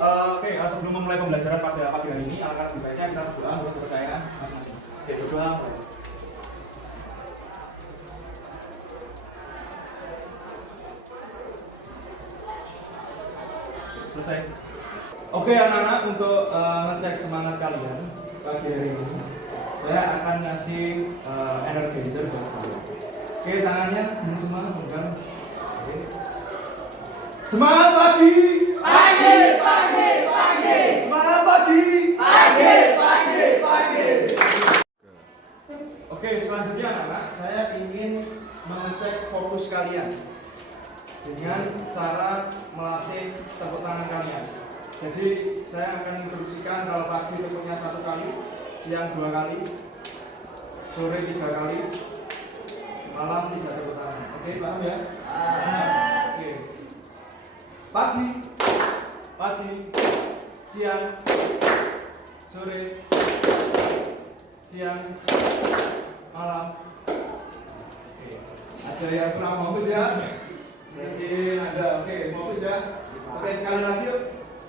Oke, sebelum memulai pembelajaran pada pagi hari ini, alangkah lebih baiknya kita berdoa menurut kepercayaan masing-masing. Oke, berdoa. Selesai. Oke anak-anak, untuk ngecek semangat kalian pagi hari ini, saya akan ngasih energizer buat kalian. Oke, tangannya ini semua pegang. Oke. Semangat pagi. Pagi, pagi, pagi. Semangat pagi. Pagi, pagi, pagi. Oke, selanjutnya anak-anak, saya ingin mengecek fokus kalian dengan cara melatih tepuk tangan kalian. Jadi saya akan instruksikan kalau pagi tepuknya 1 kali, siang 2 kali, sore 3 kali, malam 3 tepuk tangan. Oke, paham ya? Oke. Pagi, siang, sore, siang, malam. Oke. Ada yang kurang fokus ya? Mungkin ada. Oke, fokus ya. Oke, sekali lagi yuk.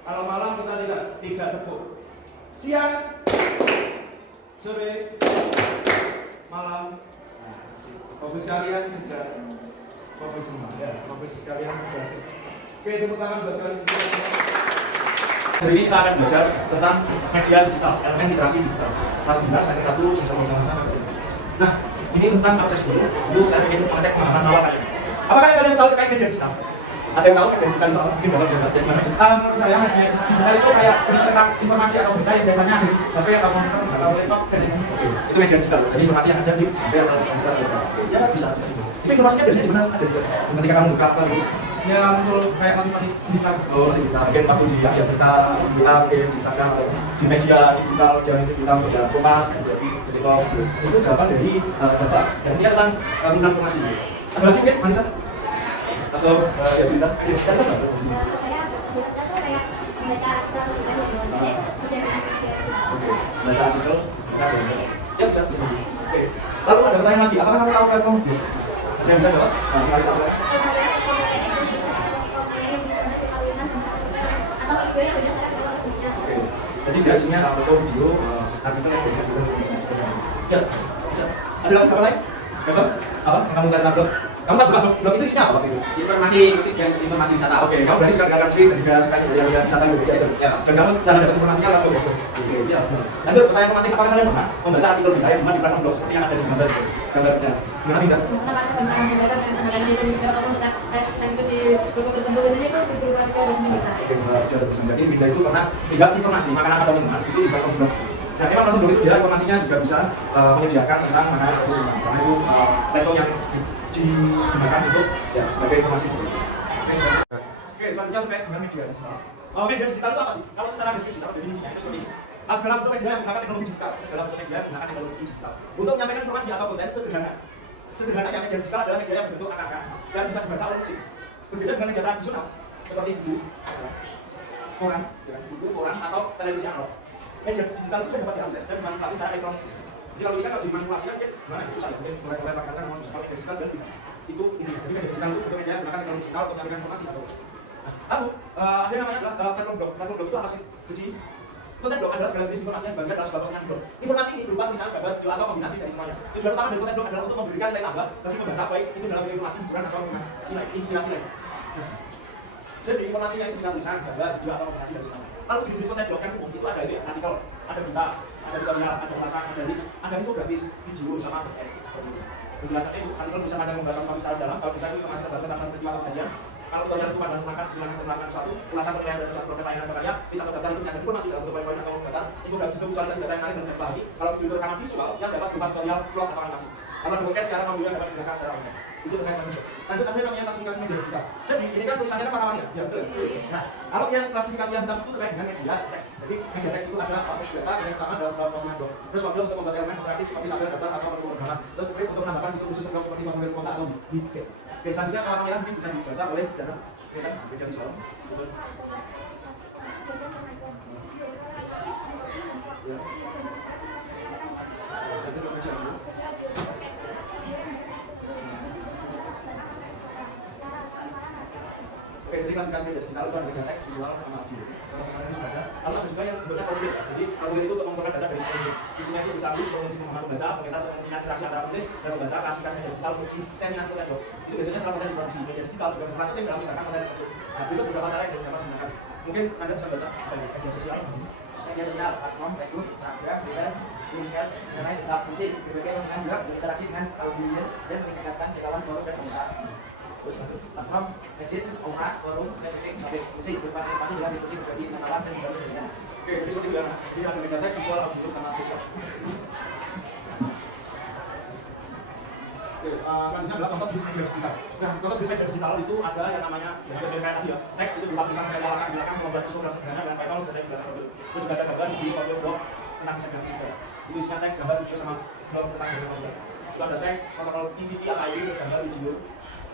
Kalau malam kita tidak tepuk. Siang, sore, malam. Fokus kalian sudah fokus semua ya. Fokus kalian sudah. Oke, tepuk tangan buat kalian. Hari ini kita akan belajar tentang media digital, elemen literasi digital. Kelas 11, semester 1, semester 1. Nah, ini tentang akses dulu. Itu saya ingin mengecek pemahaman awal kalian. Apakah kalian tahu terkait media digital? Ada yang tahu media digital itu apa? Mungkin bapak bisa lihat. Menurut saya media digital itu kayak tulis tentang informasi atau berita yang biasanya ada di HP atau komputer atau laptop. Itu media digital. Jadi informasi yang ada di HP atau komputer. Ya bisa. Itu informasinya biasanya di mana aja sih? Ketika kamu buka apa gitu, ya muncul kayak notif kita bagian waktu di ya kita di Instagram atau di media digital jurnalistik kita ya Kompas, itu jawaban dari data dan dia tentang tentang informasi. Ada lagi mungkin Manisa atau ya cerita media digital itu apa? Baca artikel, ya bisa. Oke. Lalu ada pertanyaan lagi, apakah kamu tahu platform? Ada yang bisa jawab? Manisa. Jadi biasanya foto video artikel yang bisa ya bisa. Ada lagi siapa lain? Besok apa? Kamu tadi upload. Kamu pas blog itu isinya apa waktu itu? Informasi musik dan informasi wisata. Oke, kamu berarti sekali musik dan juga sekali yang wisata juga ya. Dan kamu cara dapat informasinya kamu gitu. Oke, iya. Lanjut pertanyaan penting, apakah kalian pernah membaca artikel berita yang di platform blog seperti yang ada di gambarnya? Gimana Tinja? Pernah tentang pembaca dan sebenarnya di newspaper ataupun bisa itu di buku tertentu biasanya itu berupa dan bisa. Jadi media itu karena tidak informasi makanan atau minuman itu di platform blog. Nah, memang platform blog itu dia informasinya juga bisa menyediakan tentang makanan atau minuman. Karena itu platform yang digunakan untuk ya sebagai informasi. Oke, selanjutnya terkait dengan media digital. Media digital itu apa sih? Kalau secara deskripsi atau definisinya itu seperti ini. Segala bentuk media yang menggunakan teknologi digital, segala bentuk media yang menggunakan teknologi digital untuk menyampaikan informasi atau konten sederhana. Sederhananya media digital adalah media yang berbentuk angka yang bisa dibaca oleh mesin. Berbeda dengan media tradisional seperti buku, koran, atau televisi analog. Media digital itu dapat diakses dan dimanipulasi secara elektronik. Jadi kalau ini kan kalau dimanipulasi kan gimana? Susah ya, mungkin mulai pakaian mau susah. Kalau media digital dan itu ini. Jadi media digital itu bentuk media yang menggunakan teknologi digital untuk menyampaikan informasi atau. Lalu ada yang namanya adalah platform blog. Platform blog itu apa sih? Jadi konten blog adalah segala jenis informasi yang bagian dalam sebuah postingan blog. Informasi ini berupa tulisan, gambar, atau kombinasi dari semuanya. Tujuan utama dari konten blog adalah untuk memberikan nilai tambah bagi pembaca, baik itu dalam informasi, hiburan atau inspirasi lain. Jadi informasinya itu bisa tulisan, gambar, video atau kombinasi dari semuanya. Lalu jenis konten blog yang umum itu ada itu artikel, ada berita, ada tutorial, ada ulasan, ada list, ada infografis, video sama teks. Penjelasan itu artikel bisa macam pembahasan topik secara dalam. Kalau kita itu informasi terbaru tentang peristiwa atau kejadian. Kalau tutorial itu pada melakukan sesuatu, ulasan penilaian dari suatu produk layanan atau karya, bisa terdaftar untuk menyajikan informasi dalam bentuk poin-poin atau data. Infografis itu visualisasi data yang menarik dan berbagi. Kalau video rekaman visual yang dapat berupa tutorial, vlog atau animasi. Kalau podcast secara audio yang dapat digunakan secara online. Itu terkait dengan itu. Lanjut ada namanya klasifikasi media digital. Jadi ini kan tulisannya kan warna-warni ya, betul. Nah, kalau yang klasifikasi yang pertama itu terkait dengan media teks. Jadi media teks itu ada teks biasa yang pertama adalah sebuah postingan blog. Terus wakil untuk membuat elemen interaktif seperti tabel, daftar atau perkembangan. Terus script untuk menambahkan fitur khusus blog seperti formulir kontak atau di. Oke, selanjutnya kalau yang bisa dibaca oleh jarak. Ini kan media visual. Ya. Lanjut ke media dulu. Oke, jadi klasifikasi media digital itu ada media teks, visual, sama audio. pengunjung. Isinya itu bisa habis pengunjung memahami membaca, pengingat interaksi antara penulis dan pembaca, kasih digital untuk diseminasi konten blog. Itu biasanya setelah konten diproduksi, media digital juga berperan penting dalam meningkatkan konten tersebut. Nah, itu beberapa cara yang dapat digunakan. Mungkin Anda bisa baca dari media sosial. Media sosial, platform Facebook, Instagram, Twitter, LinkedIn, dan lain sebagainya. Fungsi berbagai menggunakan blog berinteraksi dengan audiens dan meningkatkan jangkauan forum dan komunitas. Terus platform Reddit, Quora, forum, spesifik, topik, fungsi berpartisipasi dalam diskusi berbagi pengalaman dan berbagi dengan. Oke, jadi seperti bilang, jadi ada media teks, visual, audio, sama sosial. Oke, selanjutnya adalah contoh jenis media digital. Nah, contoh jenis media digital itu ada yang namanya, ya kayak tadi ya, teks itu berupa tulisan kayak di belakang, membuat itu dan sederhana dan title sudah dijelaskan dulu. Terus juga ada gambar di audio blog tentang desain grafis juga. Itu isinya teks, gambar, video sama blog tentang desain grafis. Itu ada teks, protokol TCP, AKI, terus gambar, video.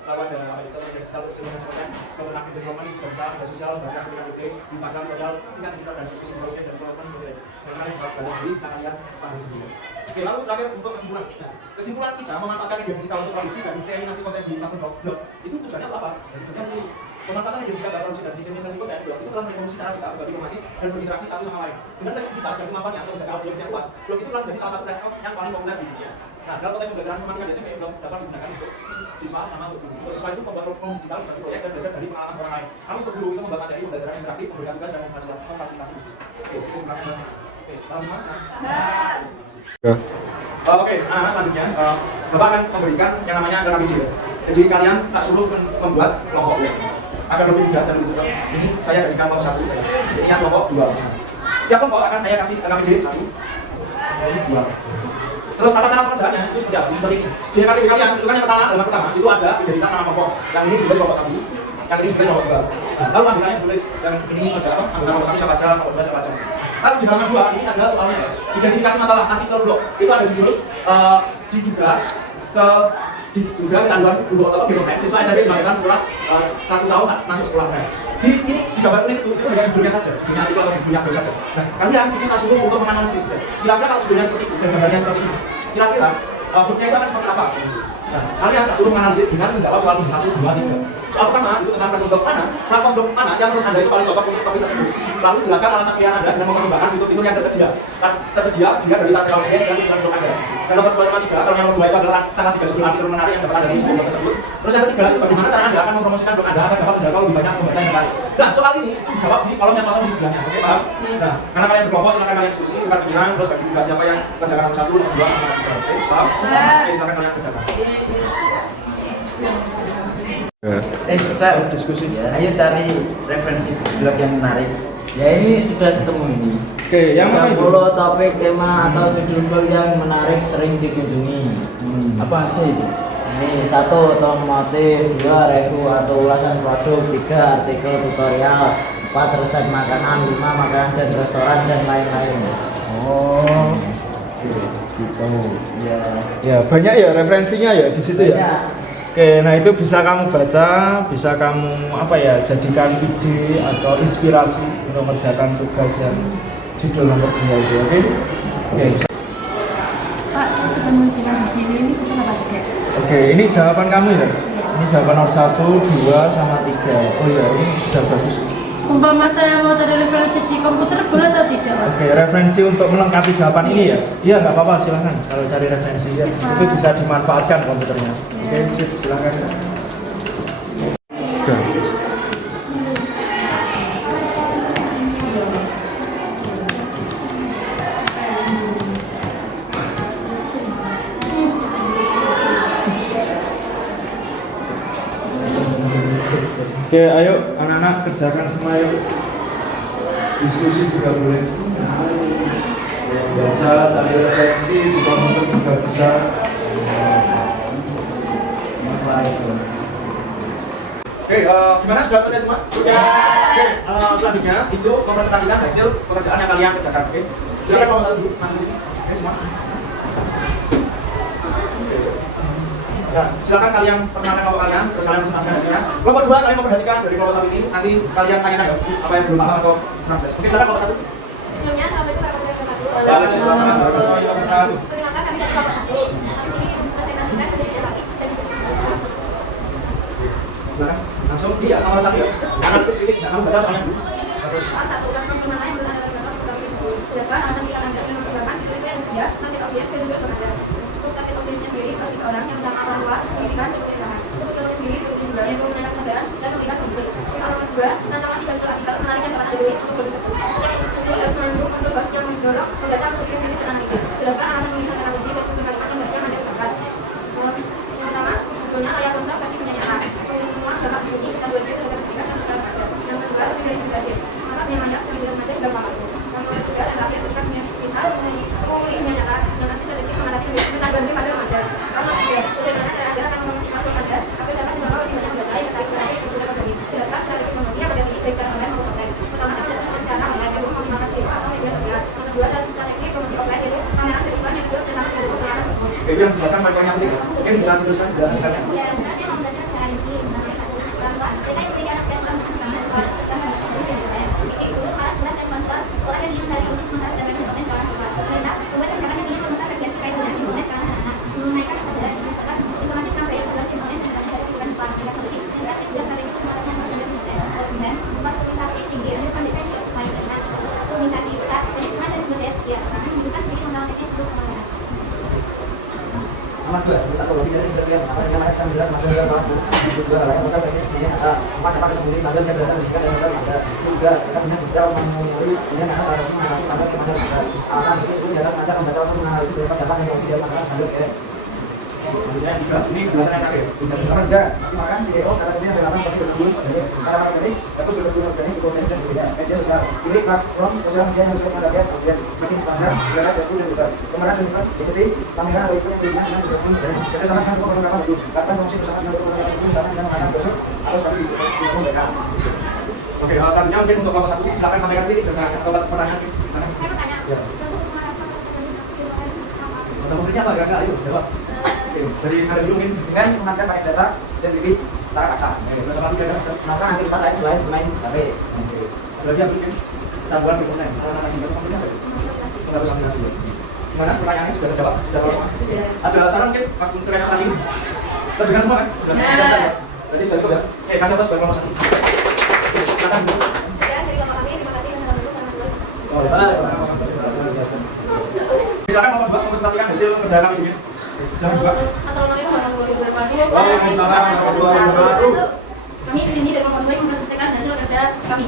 Lalu ada media digital sebenarnya seperti tentang aktif development juga bisa, media sosial, bahkan seperti LinkedIn, Instagram, tutorial, singkat kita dan diskusi blognya dan development seperti itu. Dan kalian bisa belajar sendiri, bisa kalian pahami sendiri. Oke, lalu terakhir untuk kesimpulan. Nah, kesimpulan kita memanfaatkan media digital untuk produksi dan diseminasi konten di platform blog. Itu tujuannya apa? Tujuannya ini pemanfaatan media digital dalam produksi dan diseminasi konten blog itu telah merevolusi cara kita berbagi informasi dan berinteraksi satu sama lain. Dengan fleksibilitas dan kemampuannya untuk menjaga audiens yang luas, blog itu telah menjadi salah satu platform yang paling populer di dunia. Nah, dalam konteks pembelajaran informatika di SMP, blog dapat digunakan untuk siswa sama untuk guru. Untuk siswa itu membuat platform digital seperti proyek dan belajar dari pengalaman orang lain. Kami untuk guru itu membuat materi pembelajaran interaktif, memberikan tugas dan memfasilitasi khusus. Oke, jadi kesimpulannya adalah oke, langsung oke, selanjutnya Bapak akan memberikan yang namanya RKPD. Jadi kalian tak suruh membuat kelompok ya. Agar lebih mudah dan lebih cepat. Ini saya jadikan kelompok 1. Ini yang kelompok 2. Setiap kelompok akan saya kasih RKPD 1, ini 2. Terus tata cara pengerjaannya itu seperti apa? Seperti ini. Di RKPD kalian itu kan yang pertama, halaman pertama itu ada identitas nama kelompok. Yang ini ditulis kelompok 1, yang ini ditulis kelompok 2. Lalu ambilannya tulis yang ini kerja apa? Ambilan kelompok 1 siapa aja, kelompok 2 siapa aja. Lalu di halaman 2 ini ada soalnya identifikasi masalah artikel blog. Itu ada judul diduga kecanduan guru atau guru lain. Siswa SMP dilakukan sekolah 1 tahun masuk sekolah lain. Di ini digambar kuning itu hanya judulnya saja, judulnya artikel atau judulnya blog saja. Nah, kalian itu tak suruh untuk menganalisis. Kira-kira kalau judulnya seperti itu dan gambarnya seperti ini, kira-kira blognya itu akan seperti apa? Nah, kalian tak suruh menganalisis dengan menjawab soal 1, 2, 3. Soal pertama itu tentang platform blog mana yang menurut Anda itu paling cocok untuk topik tersebut. Lalu jelaskan alasan pilihan Anda dengan mempertimbangkan fitur-fitur yang tersedia. Dia dari lateral media dan tulisan blog Anda. Dan nomor 2 sama 3, kalau yang nomor 2 itu adalah cara 3 judul artikel menarik yang dapat Anda di blog tersebut. Terus yang ketiga itu bagaimana cara Anda akan mempromosikan blog Anda agar dapat menjangkau lebih banyak pembaca yang tertarik. Nah, soal ini itu dijawab di kolom yang kosong di sebelahnya. Oke, paham? Nah, karena kalian berkelompok, silakan kalian diskusi, tukar pikiran, terus bagi tugas siapa yang kerjakan nomor 1, nomor 2 sama nomor 3. Oke, paham? Oke, silakan kalian kerjakan. Saya diskusi ya. Ayo cari referensi blog yang menarik. Ya ini sudah ketemu ini. Oke, yang mana itu? 30 topik, tema atau judul blog yang menarik sering dikunjungi. Apa aja itu? Ini 1 otomotif, 2 review atau ulasan produk, 3 artikel tutorial, 4 resep makanan, 5 makanan dan restoran dan lain-lain. Oh, Gitu. Ya. ya banyak ya referensinya ya di situ ya. Oke, nah itu bisa kamu baca, bisa kamu jadikan ide atau inspirasi untuk mengerjakan tugas yang judul nomor 2 itu, oke? Oke. Pak, saya sudah mengerjakan di sini, ini kenapa tidak? Oke, ini jawaban kamu ya? Ini jawaban nomor 1, 2, sama 3. Oh ya, ini sudah bagus. Umpama saya mau cari referensi di komputer, boleh atau tidak? Oke, referensi untuk melengkapi jawaban ini ya? Iya, nggak apa-apa, silahkan. Kalau cari referensi ya, itu bisa dimanfaatkan komputernya. Oke, sip, silahkan. Oke, ayo anak-anak kerjakan semua yuk. Diskusi juga boleh. Baca, cari referensi di komputer juga bisa. Oke, gimana? Sudah selesai semua? Sudah. Oke, selanjutnya itu mempresentasikan hasil pekerjaan yang kalian kerjakan. Oke, silakan nomor 1 dulu, masuk di sini. Oke, semua. Ya, silakan kalian perkenalkan kelompok kalian, terus kalian presentasikan hasilnya. Kelompok 2 kalian memperhatikan dari kelompok 1 ini, nanti kalian tanyakan apa yang belum paham atau kurang jelas. Oke, silakan kelompok 1. Sebelumnya, assalamualaikum warahmatullahi wabarakatuh. Waalaikumsalam warahmatullahi wabarakatuh. Perkenalkan kami dari kelompok 1. Kami sini mempresentasikan hasil kerja kami dan diskusi. Silakan, langsung dia nomor 1 ya. Analisis kritis, kamu baca soalnya dulu. Soal 1, platform pertama yang berada dalam platform fotografi tersebut. Jelaskan alasan kita tanggap yang mempertimbangkan audiens kedua bekerja. Untuk target audiensnya sendiri 3 orang yang pertama orang tua, pendidikan, dan pemerintahan. Untuk tujuannya sendiri juga yaitu menanam kesadaran dan memberikan solusi. Terus orang kedua, rancangan 3 artikel menarikkan kepada penulis untuk bersatu. Setiap judul harus mengandung unsur basis yang mendorong membaca untuk berpikir kritis dan analisis. Jelaskan alasan pemilihan kata kunci dan struktur kalimat yang Anda gunakan. Yang pertama, judulnya layar ponsel versi punya nyata. Semua dapat sembunyi serta 2D terhadap pendidikan dan sosial baca. Yang kedua, lebih dari 9 maka punya banyak bisa menjadi remaja juga paham. Yang ketiga, yang terakhir ketika punya cinta memulih punya nyata yang arti strategis mengatasi kita bantu pada remaja. Kalau ketiga, bagaimana cara Anda akan mempromosikan remaja agar dapat dijangkau lebih banyak pembaca yang tertarik berarti beberapa dari jelaskan strategi promosinya pada diri baik secara online maupun offline. Pertama, saya berdasarkan secara online yaitu menggunakan video atau media sosial. Yang kedua adalah strategi promosi offline yaitu pameran beriklan yang kedua bersama dengan pengenalan hukum. Itu yang dijelaskan poin-poin yang penting. Mungkin bisa diteruskan jelasin kan? Ya, sebenarnya mau belajar secara rinci mengenai satu orang tua. Mereka yang memiliki anak saya seorang pertama sekolah yang ingin mencari solusi masalah jaminan internet para siswa. Pemerintah membuat kebijakan yang ingin merusak regulasi terkait dengan internet karena anak-anak, menaikkan kesadaran tentang informasi tentang bahaya terhadap internet dan mencari kebutuhan siswa dengan solusi strategis dan strategi untuk mengatasi masalah terhadap internet. Kemudian, maskulisasi tinggi dan desain desain sesuai dengan optimisasi besar dan lingkungan dan sumber daya sedia. Karena membutuhkan sedikit pengalaman teknis untuk pengelolaan. Nomor 2, satu lebih dari berlebihan apa yang layak sambilan masa dalam waktu. Kedua, layak masa presisi punya nyata. 4, dapat sembunyi tanggal yang berada pendidikan dan masa masa. Tiga, kita punya juga memulai punya nyata pada mengatasi tanggal kemana bisa. Alasan itu nyata mengajar membaca untuk menganalisis beberapa data yang dari masalah tanggal ke. Kemudian juga ini penjelasan yang terakhir. Nomor 3, makan CEO kata kerja relawan seperti berkebun. Para para ini dapat berkebun organik di kota dan berbeda. Media sosial. Pilih platform sosial media yang sesuai dengan target audiens. Makin standar, jelas, dan juga. Kemarin menunjukkan ikuti pameran atau ikut yang diberikan dengan berkebun dan kerjasama dengan perlengkapan hidup. Kapan promosi bersama dengan perlengkapan hidup sama dengan mengasah gosok atau seperti itu. Mereka. Oke, selanjutnya mungkin untuk Bapak Sakti silakan sampaikan kritik dan silakan kalau pertanyaan. Saya bertanya, Ya. Sudah maksudnya apa? Enggak, ayo jawab. Dari ada dulu mungkin Dengan menggunakan pakai data dan bibit secara paksa. bahasa Melayu ya, bisa. Melakukan aktivitas lain selain bermain HP. Berarti yang mungkin campuran komponen. Salah nasi itu komponennya apa? Enggak bisa nasi. Gimana? Pertanyaannya sudah terjawab? Sudah terjawab. Ada saran mungkin untuk realisasi? Terdengar semua kan? Jelas. Berarti sudah cukup ya. Kasih apa sebagai Bapak Sakti? Silakan dulu. sekian dari Bapak kami, terima kasih. Wassalamualaikum warahmatullahi Oh, silakan Bapak Mbak mempresentasikan hasil kerja kami ini. Silakan Mbak. Assalamualaikum warahmatullahi wabarakatuh. Waalaikumsalam warahmatullahi wabarakatuh. Kami di sini dari kelompok baik mempresentasikan hasil kerja kami.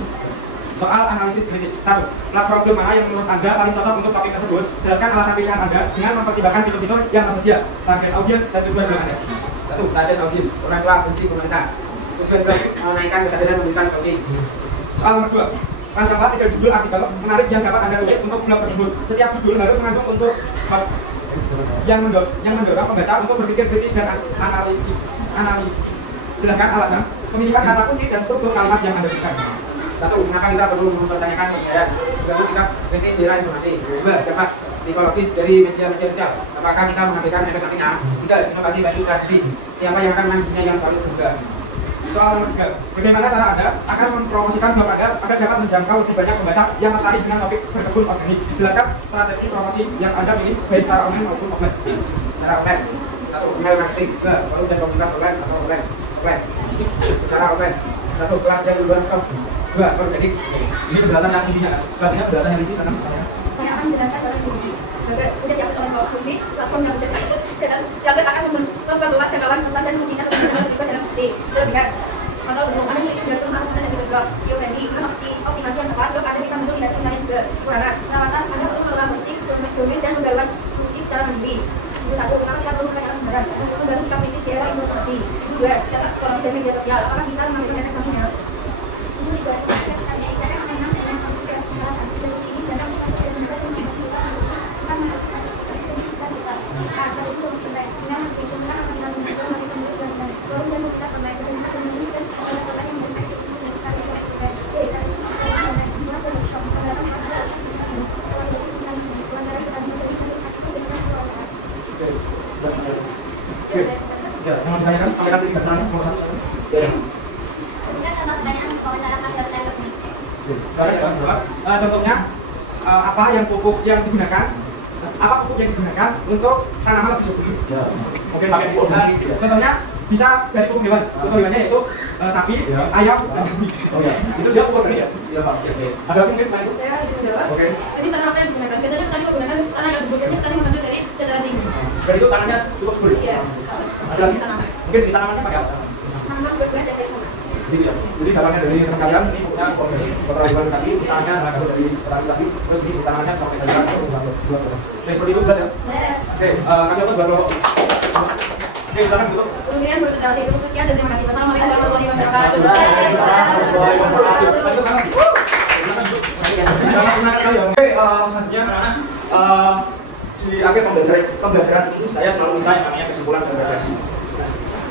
Soal analisis kritis. 1. Platform film mana yang menurut Anda paling cocok untuk topik tersebut? Jelaskan alasan pilihan Anda dengan mempertimbangkan fitur-fitur yang tersedia, target audiens dan tujuan film Anda. 1. Target audiens. Orang tua benci pemerintah. Tujuan film menaikkan kesadaran memberikan solusi. Soal nomor 2. Rancanglah 3 judul artikel menarik yang dapat Anda tulis untuk blog tersebut. Setiap judul harus mengandung unsur yang mendorong pembaca untuk berpikir kritis dan analitis. Jelaskan alasan pemilihan kata kunci dan struktur kalimat yang Anda berikan. 1. Mengapa kita perlu mempertanyakan kebenaran? 2. Sikap kritis dalam informasi. 2. Dampak psikologis dari media sosial. Apakah kita mengabaikan efek sampingnya? 3. Inovasi baju tradisi. Siapa yang akan menanggungnya yang selalu berubah? Soal nomor 3. Bagaimana cara Anda akan mempromosikan blog Anda agar dapat menjangkau lebih banyak pembaca yang tertarik dengan topik berkebun organik? Jelaskan strategi promosi yang Anda pilih baik secara online maupun offline. Secara offline. 1. Email marketing. 2. Forum dan komunitas online atau offline. Secara offline. 1. Kelas dan workshop. 2. Organik. Ini penjelasan yang intinya, selanjutnya penjelasan yang rinci sana misalnya. Saya akan menjelaskan secara rinci. Kemudian yang oleh Bapak Bumi, platform yang berdasarkan dan yang akan memperluas jangkauan pesan dan memungkinkan untuk terlibat dalam sesi. Terlebih kalau belum ada yang juga belum harus ada di blog, SEO friendly, optimasi yang tepat, blog Anda bisa muncul di dashboard kalian juga. Kekurangan, perawatan Anda perlu mengelola musik, domain dan pembaruan musik secara mandiri. 1. Mengapa kita perlu menanyakan kebenaran? Membangun sikap kritis di era informasi. 2. Data psikologis dan media sosial. Apakah kita mengambil efek sampingnya? Itu aja. Saya akan menang dengan satu kejelasan. Seperti ini dalam Oke. Ya, yang mau ditanyakan sampaikan di sana nomor 1. Ya. Contohnya apa yang pupuk yang digunakan? Apa pupuk yang digunakan untuk tanaman lebih subur? Mungkin pakai pupuk. Contohnya bisa dari pupuk hewan. Contoh hewannya yaitu sapi, ayam, dan kambing. Oh ya, itu dia ukur dari ya? Iya Pak. Oke. Ada lagi mungkin selain itu? Saya harus menjawab. Oke. Jadi tanah apa yang digunakan? Biasanya tadi menggunakan tanah yang biasanya tadi mengambil dari dataran tinggi. Dan itu tanahnya cukup subur. Iya. Ada lagi? Mungkin sisa tanamannya pakai apa? Tanam buah-buahan dan dari sana. Jadi caranya dari teman kalian ini punya organik beberapa tadi, tanahnya kalau dari petani tadi, terus ini sisa tanahnya sampai sayuran itu dua. Oke, seperti itu saja. Oke, kasih apa buat Bapak? Oke, silakan dulu. Kemudian berterima itu sekian dan terima kasih. Wassalamualaikum warahmatullahi wabarakatuh. Oke, selanjutnya anak-anak, di akhir pembelajaran ini saya selalu minta yang namanya kesimpulan dan refleksi.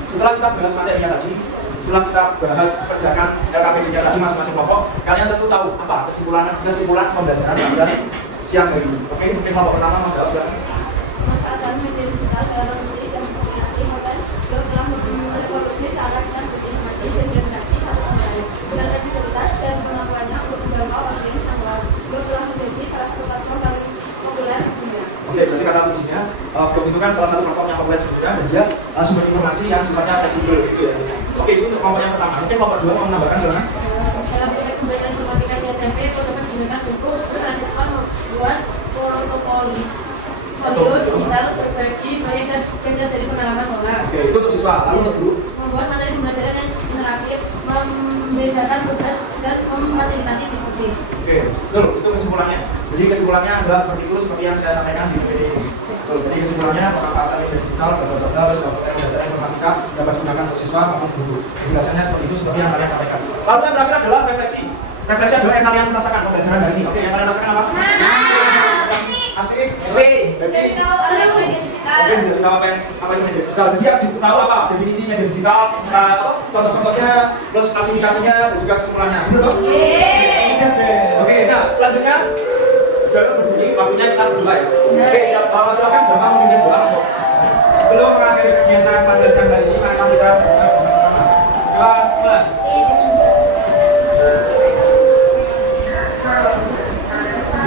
Setelah kita bahas materinya tadi, setelah kita bahas kerjakan LKPD-nya tadi masing-masing kelompok, kalian tentu tahu apa kesimpulan pembelajaran pada siang hari ini. Oke, mungkin kelompok pertama mau jawab silakan. Maka akan menjadi digital revolusi dan informasi mobile belum telah merevolusi cara kita berinformasi dan berinteraksi satu sama lain dengan fleksibilitas dan kemampuannya untuk menjangkau audiens yang luas. Belum telah menjadi salah satu platform paling populer di dunia. Oke, jadi kata kuncinya, blog itu kan salah satu platform yang populer di dunia dan dia sumber informasi yang sifatnya fleksibel gitu ya. Oke, itu untuk kelompok yang pertama. Mungkin kelompok dua mau menambahkan silakan. Dalam proses pembelajaran informatika di SMP, teman menggunakan buku untuk mahasiswa membuat portfolio digital berbagi proyek dan belajar dari pengalaman orang. Oke, itu untuk siswa. Lalu untuk guru. Membuat materi pembelajaran yang interaktif, membedakan tugas dan memfasilitasi diskusi. Oke, betul. Itu kesimpulannya. Jadi kesimpulannya adalah seperti itu, seperti yang saya sampaikan di PPT ini. Betul. Jadi kesimpulannya pemanfaatan media digital, terus pembelajaran informatika dapat digunakan untuk siswa maupun guru. Penjelasannya seperti itu, seperti yang kalian sampaikan. Lalu yang terakhir adalah refleksi. Refleksi adalah yang kalian rasakan pembelajaran hari ini. Oke, yang kalian rasakan apa? Asik. Jadi tahu apa yang media digital. Oke, jadi tahu apa yang media digital. Jadi tahu apa definisi media digital, contoh-contohnya, terus klasifikasinya dan juga kesimpulannya. Benar dong? Oke, nah selanjutnya sudah berbunyi, waktunya kita berdoa ya. Oke, silakan Bapak memimpin doa untuk belum mengakhiri kegiatan pada siang hari ini, maka kita bersama-sama. Doa.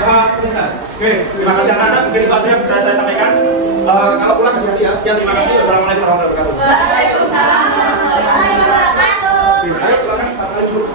Doa selesai. Oke, terima kasih anak-anak. Mungkin itu aja yang bisa saya sampaikan. Kalau pulang hati-hati ya. Sekian, terima kasih. Wassalamualaikum warahmatullahi wabarakatuh. Waalaikumsalam warahmatullahi wabarakatuh. Ayo silakan satu kali dulu.